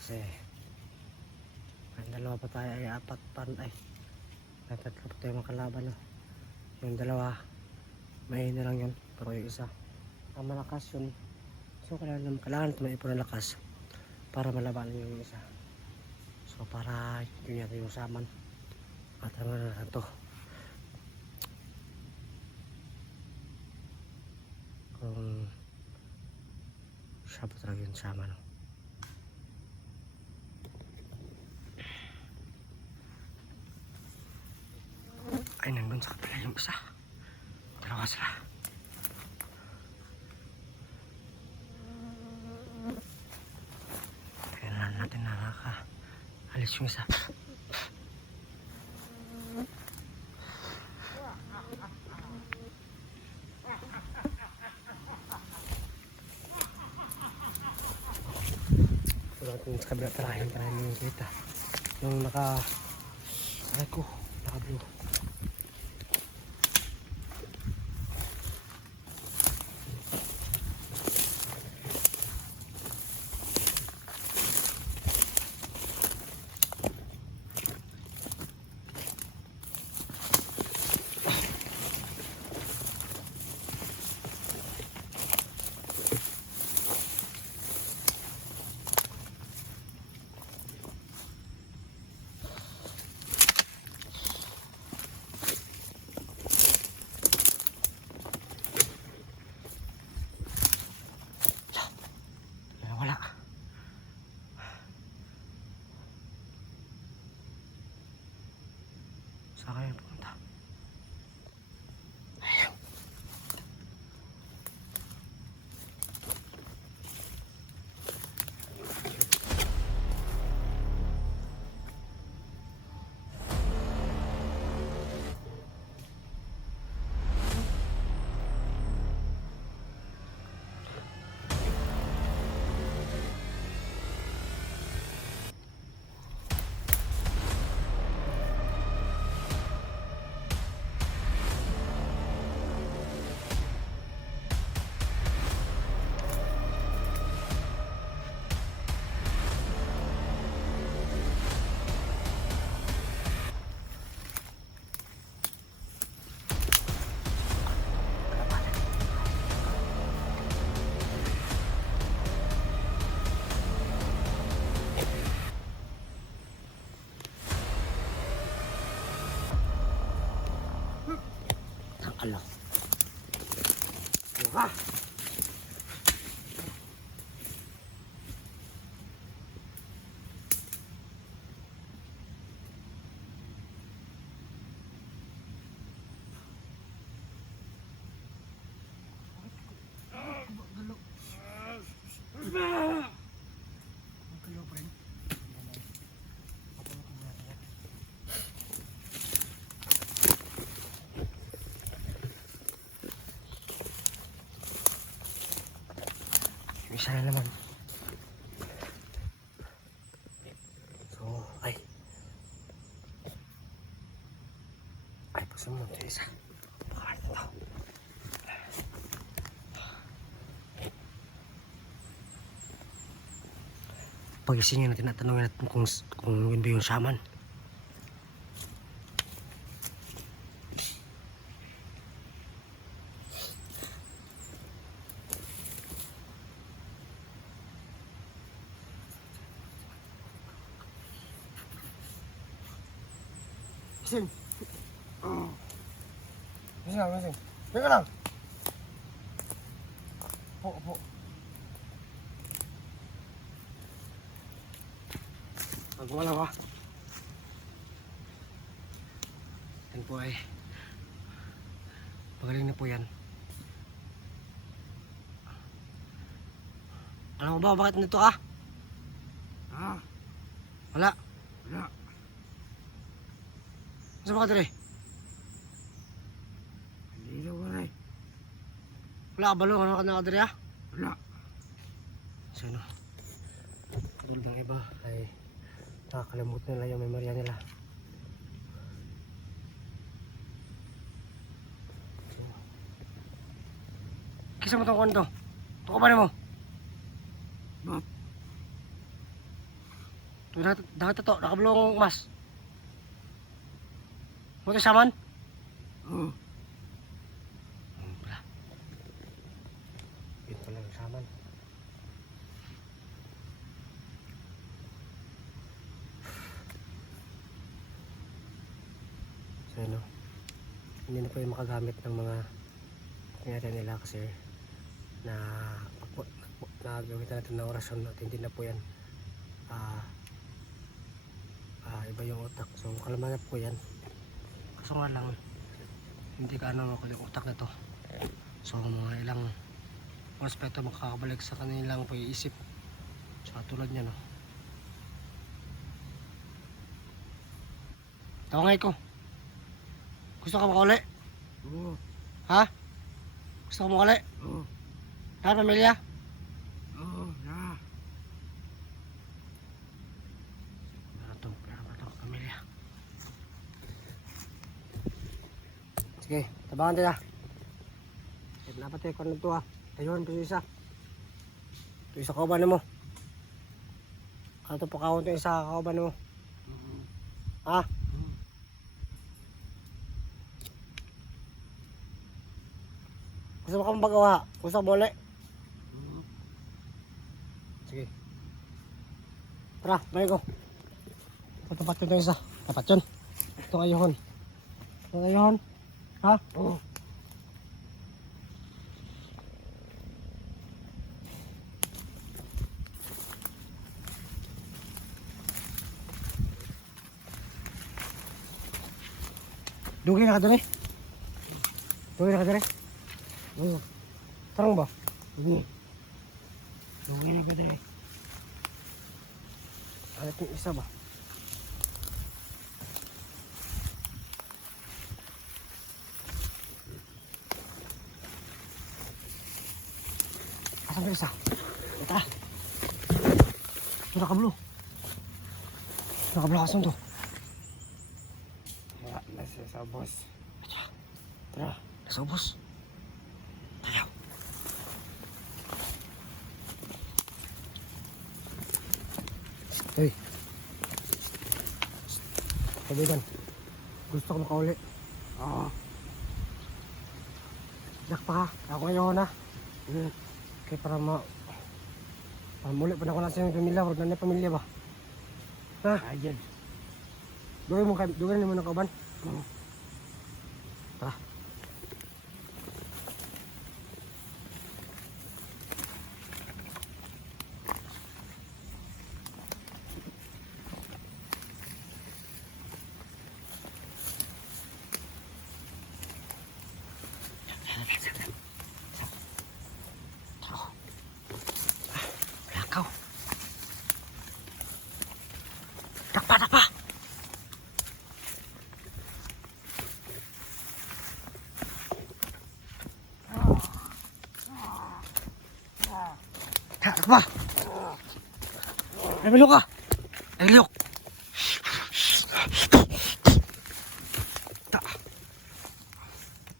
Kasi ang dalawa pa tayo ay apat pa ay tatlo pa tayo makalaban, no? Yung dalawa may na lang yun, pero yung isa ang malakas yun. So kailangan may ipon ng lakas para malabanan yung isa. So para yun natin yung saman at ano na ito kung siya po talaga yung sama, no? Ay, nandun sa kapila yung isa. Dalawa sila. Tingnan natin na nakaka-alis yung isa. So natin sa kabila talahin para hindi yung kita. Yung ay ko, naka-blue. Wala. Saan kayo pumunta? Ayun. Ala. Wah. Isa na naman. So, ay pasunod yung isa. Bakit na to? Pag-ising natin at tanongin natin kung yun ba yung shaman. Gising. Gising lang, gising. Teka lang. Upo. Wala ka. Yan po ay magaling na po yan. Alam mo ba bakit nito ah? Wala. Saan ba ka dali? Hindi na wala eh. Wala ka balo? Ano ka nakadali ah? Wala. So ano? Tulad ng iba ay nakakalimut nila yung memorya nila. So, kisa mo itong kwento? Ito ka ba na mo? Dapat to, nakabulong mas. Mo to saman? Pala. Ito lang saman. So ano, hindi na po yung makagamit ng mga kanyari nila kasi na nagawin natin ng orasyon at hindi na po yan iba yung utak. So kalma na po yan. Kaso nga lang hindi ka ano yung utak na to. So mga ilang respeto makakabalik sa kanilang pag-iisip. So tulad niya no. Tawagay ko. Gusto ka makuli? Oo. Ha? Gusto ka makuli? Oo. Ha, pamilya? Oo, na. Pero ito, pamilya. Sige, tabangan din ah. Dapat eh, kung ano ito ah. Ayun, pero isa. Ito isa kauban mo. Ito pa kaon ito isa kauban mo. Ha? Gusto mo kang magawa? Gusto mo ulit? Sige. Tara, balik ko. Tapat yun isa. Tapat yun. Ito ayun. Ito ayun. Ha? Oo. Dugi na ka dali. Dugi na ka dali. Oo. Tarang ba? Dugi. Dugi na ka dali. Ano yung isa ba? Asan ka isa? Ito. Ito nakablo. Nakablo asan to? Nasa ubos. Tara, nasa ubos. Tayo. Hey. Kaibigan, gusto ko makauli. Oo. Yak pa ka, ako ngayon na. Kaya para muli pa na ko lang sa pamilya, huwag na pamilya ba? Ha? Ayan. Dugay mo na kauban? Oo. Tara. Lakaw. Takpa, takpa. Takpa. Ay, bilok ka. Ay, bilok.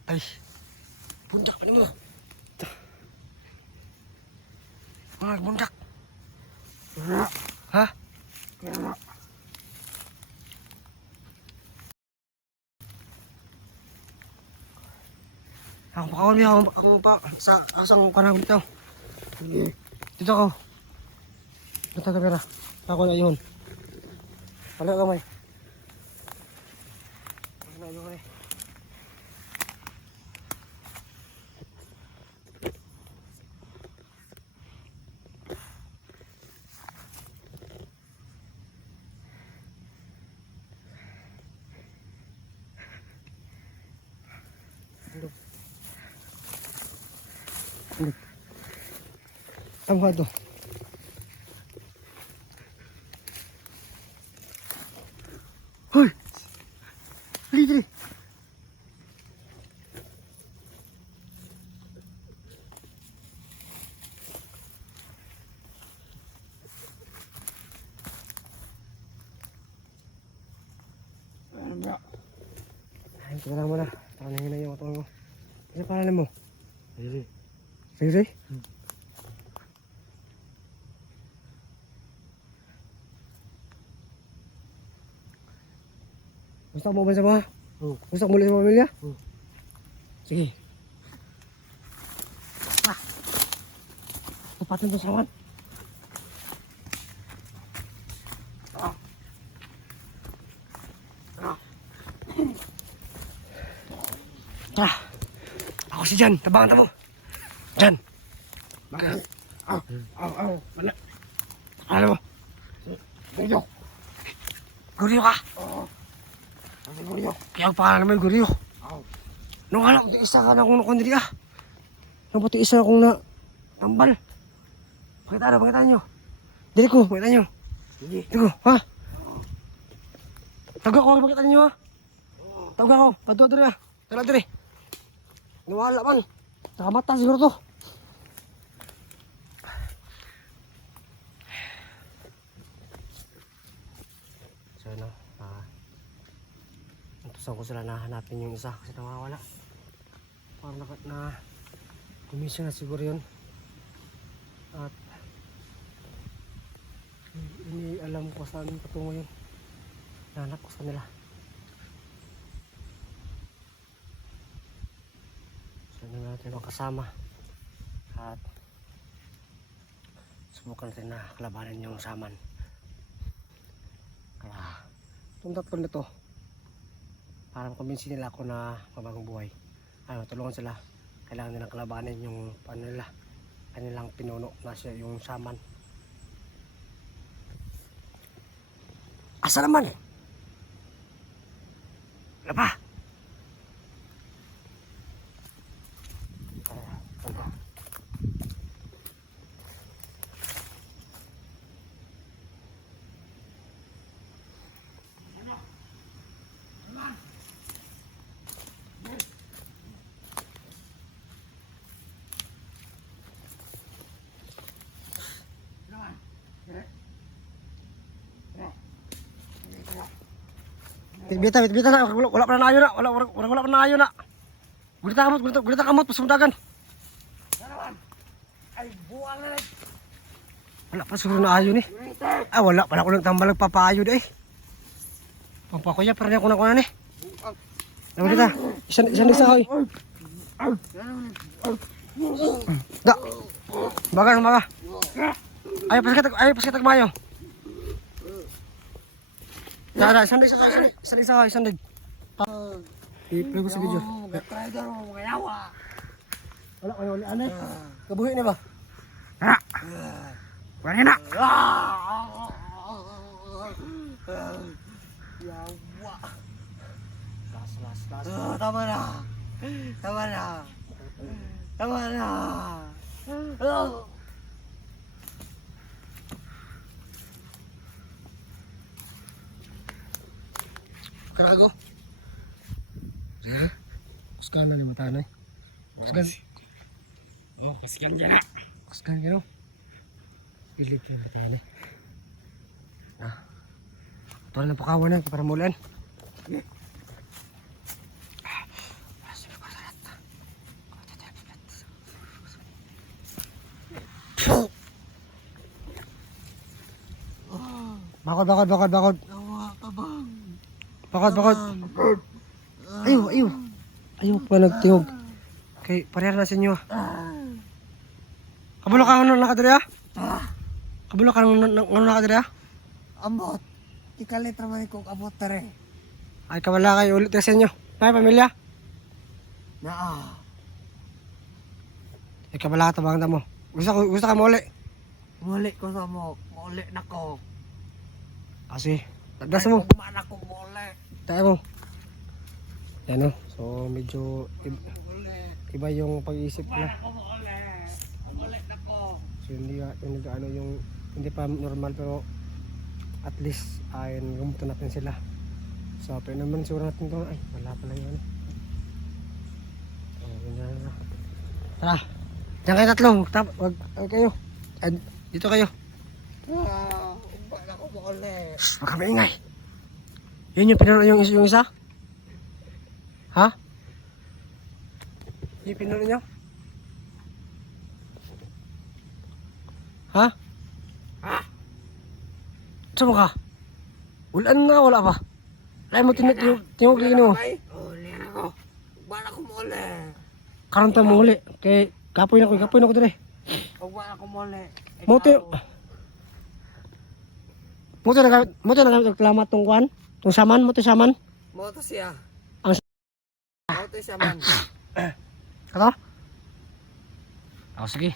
Ay. Bundak pa mo. Ay, bundak. Ha? Ako pa kawin niya, ako pa sa asang kanang dito. Dito ako. Dito kamera. Ako na yun. Wala kamay. Ako na yun eh. Tama to. Hoy! Dali. Ay, ito lang muna. Tanahin na yung atong ko. Ano pangalan mo? Riri. Riri? Gusto mo ba sa mga? Oo. Gusto mo ulit sa pamilya? Oo. Sige. Ah! Tupatin to sawan. Ah! Ah! Ah! Ako si Jan, tabangan mo. Jan! Bakit? Aw. Wala. Ano mo? Guryo. Guryo ka! Oo. Ang guryo. Kaya ang pangalan mo yung Guryo. Aw. Nung alam, isa ka na kung nakondili ka. Nung pati isa akong na tambal. Pakita nyo. Dili ko, pakita nyo. Sige. Dili ko, ha? Tawag ako, pakita nyo ha. Tawag ako, pato diri ha. Tala diri. Nawala man. Nakamata siguro to. So ano, natusan ko sila na hanapin yung isa kasi nawawala. Parang na kumisyon na siguro yun. At hindi alam ko saan patungo yun. Nahanap ko sa nila. So hindi natin makasama. At subukan natin na kalabanin yung saman. Kaya itong tatlo nito, parang kumbinsin nila ako na mabagong buhay. Ano, tulungan sila. Kailangan nilang kalabanin yung ano nila, kanilang pinuno na siya yung saman. Asa naman? Wala pa. Bita na, wala pa na ayo na, wala pa na ayo na. Gulita kamot, pasundagan. Ay, buwang na lang. Wala pa siguro na ayo ni. Ah, wala ko lang tambalag papayo di eh. Pampakuya, parang ako na kunan eh. Naman kita, isa hoy. Da, baga. Ayo paskitak mayo. Tara, sandig. I-play ko sa video. Batrider mo, mga yawa. Wala, ano eh. Kabuhi ni ba? Ha? Wala na. Yawa. Las. Tama na. Karago. Sige. Kuskan na ni matanay. Kuskan. Oh, kasiyan dyan na. Kuskan ka no. Pilit yung matanay. Ah. Ito na pakawan na para mulan. Bakod. Yawa ka bang? Bakod. Ayaw pa nagtingog. Kay parehas na sa inyo. Kabulo ka nga nakadiri ah? Kabulo ka nga nakadiri ah? Amot. Ikalit naman kong amot na rin. Ay kawala kayo ulit sa inyo. May pamilya? Na Ay kawala ka tabang mo. Gusto ka mo uli? Muli ko sa mo. Muli na ko. Kasi, tagdas mo. Kumana ko muli. Tayo mo. Yan o. So medyo iba yung pag-iisip na. Muli na ko. So hindi pa normal pero at least ay gumuto natin sila. So pero naman siguro natin ito. Ay wala pala yun. Ganyan na. Tara. Diyan kayo tatlo. Wag kayo. Dito kayo. Wala ko muli. Shhh, wag kami ingay. Yun yung pinuno yung isa? Ha? Yung pinuno nyo? Ha? Saan mo ka? Ulan na, wala pa. Lain mo tingog lini mo. Uli na ko. Wala ko muli. Karon ta mo uli. Kay kapoy na ko dire. Wala ko muli. Moto na klamat tong kwan. Tong saman mo to saman. Moto siya. Ang Moto siya man. kato? Sige.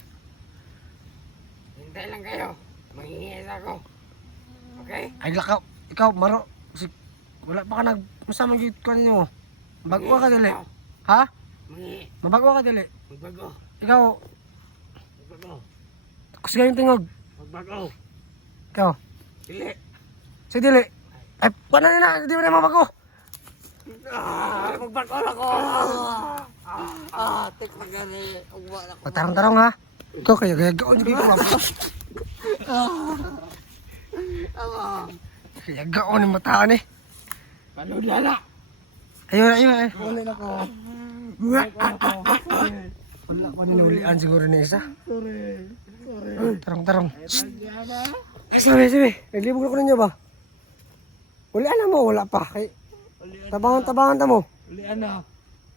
Hintay lang kayo. Manghihis ako. Okay? Ay lakaw. Ikaw maro. Wala pa ka masama gyud ko ninyo. Bago ka dili. Ha? Mabago ka dili. Magbago. Ikaw Magbago. kusga yung tingog. Magbago. Ikaw. Dili. Si dili. Ay paano na di mo na mabago. Magbago na ko. Tik na gani. Wala ko. Pagtarong-tarong ha. Ikaw kayo gagaon dito ba? Kaya gaon yung mataan eh. Ano lala? Ayun. Uli na ko. Wala ko ninulian siguro ni isa. Sorry. Tarong-tarong. Ay, sabi. Naglibog ako ninyo ba? Ulian na mo, wala pa. Kay, tabangan ta mo. Ulian na.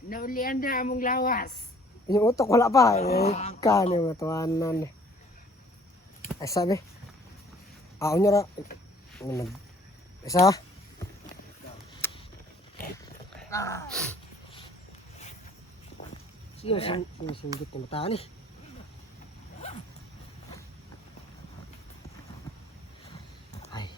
Naulian na among lawas. Yung utok, wala pa. Ay, kani mo, tawanan. Ay, sabi. Nyo ra. Isa. Singgit na mataan eh. Ay.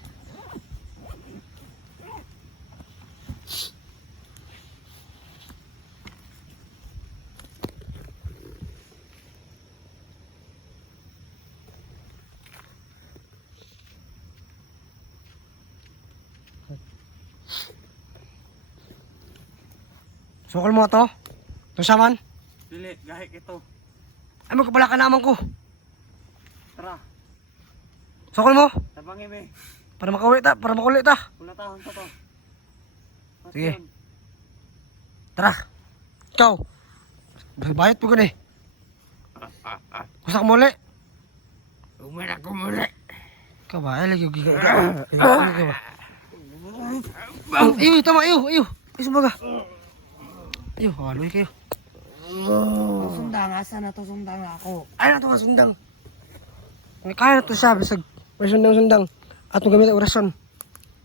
Sukol mo to? Ito saman? Dili, gahik ito. Ay mo kabala ka naman ko. Tara, Sukol mo? tabangin me. Para makaulit ta. Wala tahon pa to. Sige. Tara. Ikaw. Bayad po ko ni. Kusak mo ulit. Umira ko muli. Ikaw ba? Ay, lagi yung giga. Ikaw ba? Iyo, tama, iyo. Iyo, sumbaga. Iyo, haloy kayo. Sundang, asa na to sundang ako. Ay, nato nga sundang. May kaya na to siya. Bisag, may sundang. At gamit ang orasyon.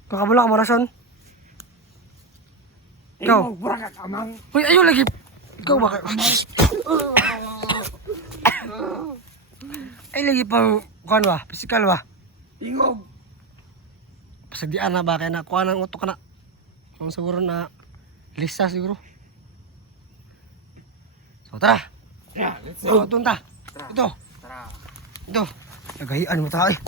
Kakabala ka mo orasyon. Ikaw. Ikaw, burakat amang. Uy, ayaw lagi. Ikaw ba? Ay, lagi pang, kuhan ba? Pisikal ba? Tingog. Pasagdian na ba? Kaya na, kuhan ang utok ka na. Kung siguro na, lista siguro. So, tara. Tara, let's So, ito ta. Ito. Tara. Ito. Nagahian mo tayo eh.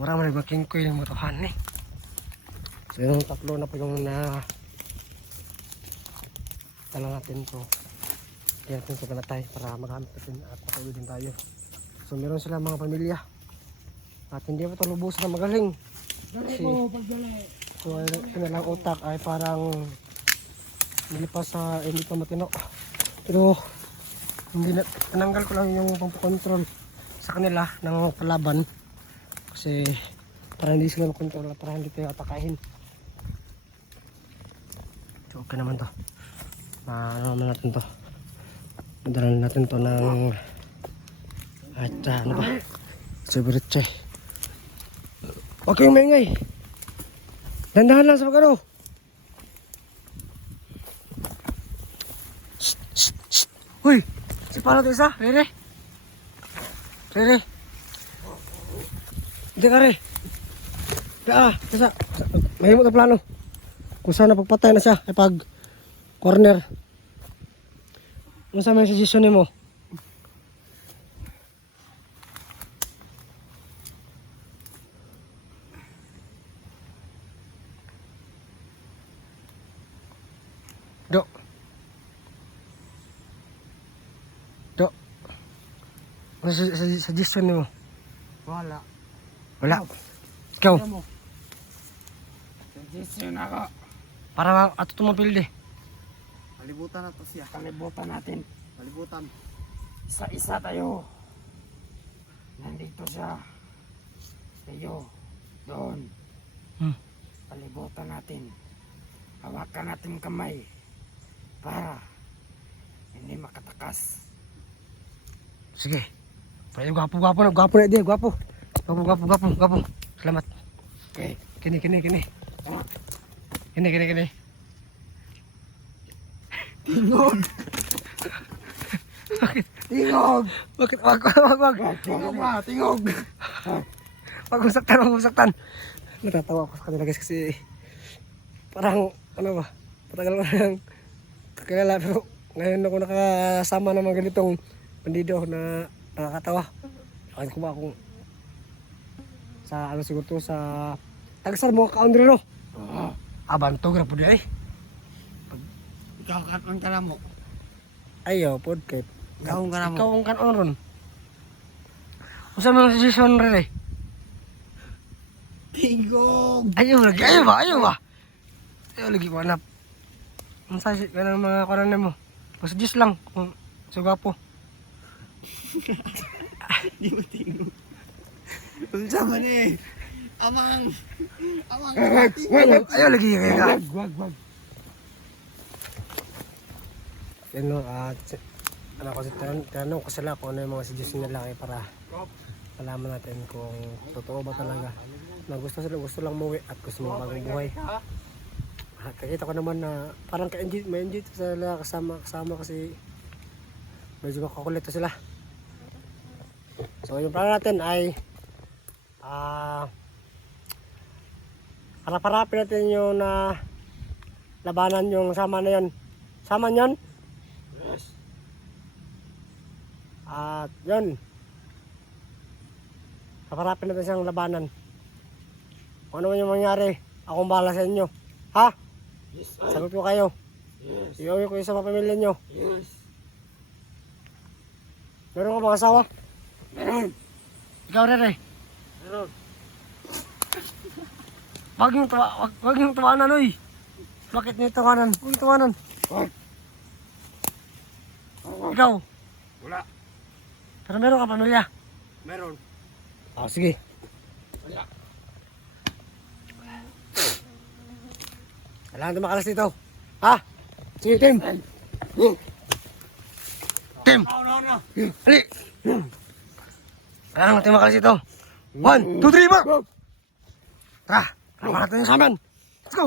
Wala mo nagmakingkoy ng motohan eh. So yung tatlo na po yung na tala natin to. Kaya natin sa kanatay para magamit natin at makauwi din tayo. So meron sila mga pamilya. At hindi pa ito lubusan na magaling. Kasi so yung kanilang utak ay parang hindi pa matino. Pero hindi na, tinanggal ko lang yung pampukontrol sa kanila ng palaban. Kasi para hindi sila makontrol, para hindi tayo atakahin. So, okay naman to. Ano naman natin to. Madala natin to ng at ano ba? Sobreche. Huwag kayong maingay. Dandahan lang sa pagkano. Uy! Si Palo to isa? Rere? Hindi ka rin. Kasa. Mahimot ang plano. Kung saan napagpatay na siya. Ay pag corner. Ano sa may suggestion mo? Do. Ano suggestion mo? Wala. Wala. Ikaw. Suggestion ako. Para ato tumapildi. Kalibutan na to siya. Kalibutan natin. Kalibutan. Isa-isa tayo. Nandito siya. Tayo. Doon. Hmm. Palibutan natin. Hawakan natin kamay. Para hindi makatakas. Sige. Pwede gwapo na din, gwapo. Gwapo. Salamat. Okay. Kini. Kini. Tingog! Bakit? Tingog! Bakit? Wag. Tingog ba? Tingog! Wag masaktan. Natatawa ako sa kanila guys kasi parang ano ba? Patagal ko nang kakilala pero ngayon ako nakasama ng mga ganitong bandido na nakakatawa. Akin ko ba kung sa ano siguro to sa tagsar mo kaundrero. Oo. Abanto gra pud ay. Ikaw kanon ka na mo. Ayaw pod kay Ikaw ka na mo. ikaw ang kanon ron. Usa man desisyon re. Tingog! Ayaw ba? Ayaw lagi ko hanap. Ang sasit ka ng mga kanan mo. Pasudis lang kung sugapo. Di mo tingog. Unsa man eh. Amang tingog. Ayaw lagi ka. Wag. Yan no, ano ko tanong ko sila kung ano yung mga suggestion nila para malaman natin kung totoo ba talaga na gusto lang muwi at gusto mo bagong buhay. Kakita ko naman na parang may enjoy sila kasama kasi medyo makakulit sila. So yung plano natin ay harap-harapin natin yung labanan yung sama na yun. Sama yun? Yes. At yun, harap-harapin natin siyang labanan. Kung ano man yung mangyari, akong bahala sa inyo. Ha? Yes. Sagot ko kayo. Yes. Iuwi ko yung sa mga pamilya nyo. Yes. Meron ka bang asawa? Meron. Ikaw Rere. Meron. Wag yung tawanan, oy. Bakit niyo tawanan? Huwag yung tawanan. Wag. Ikaw, Wala. pero meron ka pamilya. Meron. Sige. Wala. Kailangan dumakalas dito. Ha? Sige, Tim. Tim. No. Hali. Kailangan natin makalas dito. 1, 2, 3, 4. Tara. Kailangan natin yung saman. Let's go.